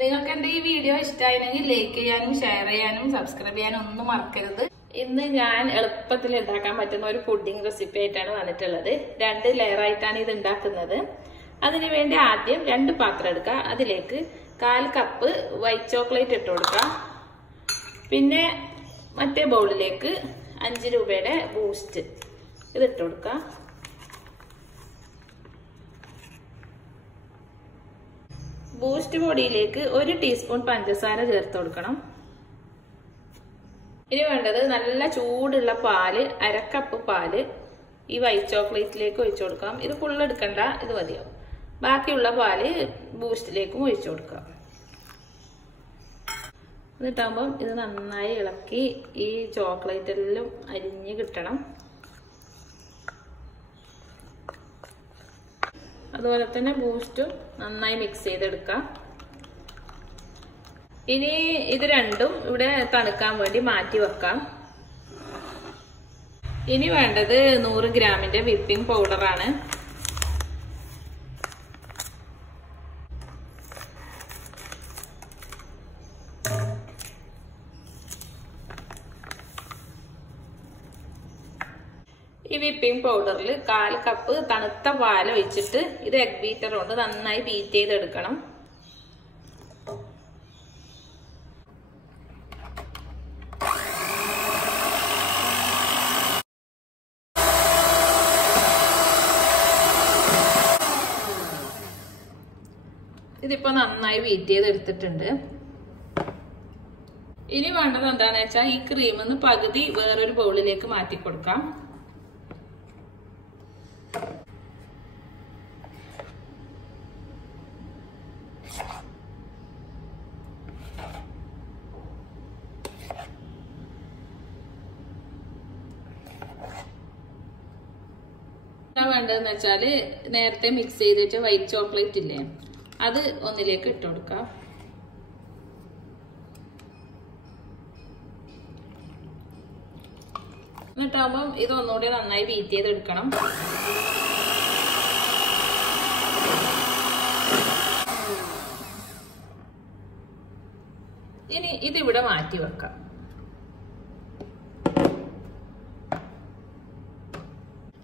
നിങ്ങൾക്ക് എന്റെ ഈ വീഡിയോ ഇഷ്ടമായിരുന്നെങ്കിൽ ലൈക്ക് ചെയ്യാനും ഷെയർ ചെയ്യാനും സബ്സ്ക്രൈബ് ചെയ്യാനും ഒന്നും മറക്കരുത്. ഇന്ന് ഞാൻ എളുപ്പത്തിൽ ഉണ്ടാക്കാൻ പറ്റുന്ന ഒരു പുഡിംഗ് റെസിപ്പി ആയിട്ടാണ് വന്നിട്ടുള്ളത്. 2 ലെയർ ആയിട്ടാണ് ഇത് ഉണ്ടാക്കുന്നത്. അതിനുവേണ്ടി ആദ്യം 2 പാത്രം എടുക്കുക. അതിലേക്ക് 1/4 കപ്പ് വൈറ്റ് ചോക്ലേറ്റ് ഇട്ട് കൊടുക്കുക. പിന്നെ മറ്റേ ബൗളിലേക്ക് 5 രൂപയുടെ ബൂസ്റ്റ് ഇതിട്ട് കൊടുക്കുക. ബൂസ്റ്റ് പൊടിയിലേക്ക് 1 ടീസ്പൂൺ പഞ്ചസാര ചേർത്ത് കൊടുക്കണം. ഇനി വേണ്ടത് നല്ല ചൂടുള്ള പാല്, 1/2 കപ്പ് പാല് ഈ വൈറ്റ് ചോക്ലേറ്റിലേക്ക് ഒഴിച്ചു കൊടുക്കാം. ഇത് ഫുള്ള് എടുക്കണ്ട, ഇത് മതിയാവും. ബാക്കിയുള്ള പാല് ബൂസ്റ്റിലേക്കും ഒഴിച്ചു കൊടുക്കാം. എന്നിട്ടാകുമ്പം ഇത് നന്നായി ഇളക്കി ഈ ചോക്ലേറ്റ് എല്ലാം അരിഞ്ഞ് കിട്ടണം. അതുപോലെ തന്നെ ബൂസ്റ്റും നന്നായി മിക്സ് ചെയ്തെടുക്കാം. ഇനി ഇത് രണ്ടും ഇവിടെ തണുക്കാൻ വേണ്ടി മാറ്റി വെക്കാം. ഇനി വേണ്ടത് 100 ഗ്രാമിന്റെ വിപ്പിംഗ് പൗഡറാണ്. ഈ വിപ്പിംഗ് പൗഡറിൽ 1/4 കപ്പ് തണുത്ത പാൽ ഒഴിച്ചിട്ട് ഇത് എഗ് ബീറ്റർ കൊണ്ട് നന്നായി ബീറ്റ് ചെയ്തെടുക്കണം. ഇതിപ്പോ നന്നായി ബീറ്റ് ചെയ്തെടുത്തിട്ടുണ്ട്. ഇനി വേണ്ടത് എന്താണെന്ന് വെച്ചാൽ ഈ ക്രീമിന്ന് പകുതി വേറൊരു ബൗളിലേക്ക് മാറ്റി കൊടുക്കാം. വേണ്ടതെന്ന് വെച്ചാല് നേരത്തെ മിക്സ് ചെയ്ത് വെച്ച വൈറ്റ് ചോക്ലേറ്റ് ഇല്ലേ, അത് ഒന്നിലേക്ക് ഇട്ട് കൊടുക്കാം. എന്നിട്ടാകുമ്പം ഇതൊന്നുകൂടി നന്നായി ബീറ്റ് ചെയ്തെടുക്കണം. ഇനി ഇതിവിടെ മാറ്റി വെക്കാം.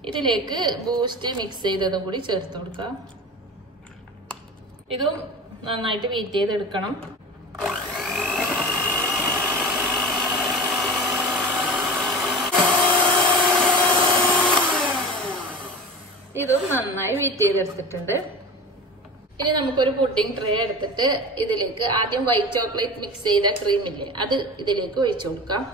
ഇതിലേക്ക് ബൂസ്റ്റ് മിക്സ് ചെയ്തതും കൂടി ചേർത്ത് കൊടുക്കാം. ഇതും നന്നായിട്ട് ബീറ്റ് ചെയ്തെടുക്കണം. ഇതും നന്നായി ബീറ്റ് ചെയ്തെടുത്തിട്ടുണ്ട്. ഇനി നമുക്കൊരു പുഡിംഗ് ട്രേ എടുത്തിട്ട് ഇതിലേക്ക് ആദ്യം വൈറ്റ് ചോക്ലേറ്റ് മിക്സ് ചെയ്ത ക്രീമില്ലേ, അത് ഇതിലേക്ക് ഒഴിച്ചു കൊടുക്കാം.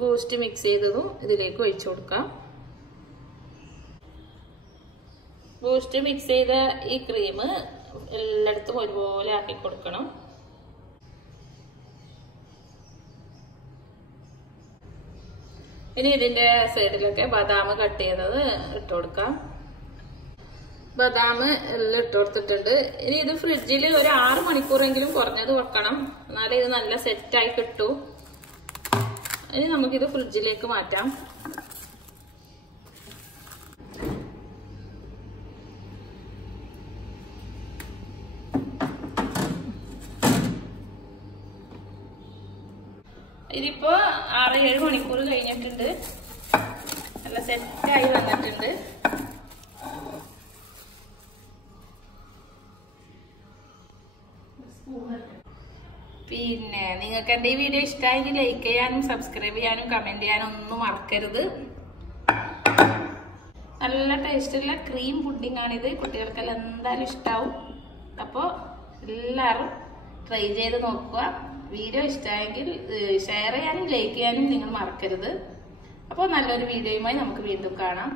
ബൂസ്റ്റ് മിക്സ് ചെയ്തതും ഇതിലേക്ക് ഒഴിച്ചു കൊടുക്കാം. ബൂസ്റ്റ് മിക്സ് ചെയ്ത ഈ ക്രീം എല്ലായിടത്തും ഒരുപോലെ ആക്കി കൊടുക്കണം. ഇനി ഇതിന്റെ സൈഡിലൊക്കെ ബദാം കട്ട് ചെയ്തത് ഇട്ട് കൊടുക്കാം. ബദാം എല്ലാം ഇട്ട് കൊടുത്തിട്ടുണ്ട്. ഇനി ഇത് ഫ്രിഡ്ജിൽ ഒരു 6 മണിക്കൂറെങ്കിലും കുറഞ്ഞത് വെക്കണം, എന്നാലേ ഇത് നല്ല സെറ്റായി കിട്ടൂ. ഇനി നമുക്കിത് ഫ്രിഡ്ജിലേക്ക് മാറ്റാം. ഇതിപ്പോ 6-7 മണിക്കൂർ കഴിഞ്ഞിട്ടുണ്ട്. നല്ല സെറ്റായി വന്നിട്ടുണ്ട്. പിന്നെ നിങ്ങൾക്ക് എന്റെ ഈ വീഡിയോ ഇഷ്ടമായെങ്കിൽ ലൈക്ക് ചെയ്യാനും സബ്സ്ക്രൈബ് ചെയ്യാനും കമന്റ് ചെയ്യാനും ഒന്നും മറക്കരുത്. നല്ല ടേസ്റ്റുള്ള ക്രീം പുഡിംഗ് ആണിത്. കുട്ടികൾക്കെല്ലാം എന്തായാലും ഇഷ്ടാവും. അപ്പോൾ എല്ലാവരും ട്രൈ ചെയ്ത് നോക്കുക. വീഡിയോ ഇഷ്ടമായെങ്കിൽ ഷെയർ ചെയ്യാനും ലൈക്ക് ചെയ്യാനും നിങ്ങൾ മറക്കരുത്. അപ്പോൾ നല്ലൊരു വീഡിയോയുമായി നമുക്ക് വീണ്ടും കാണാം.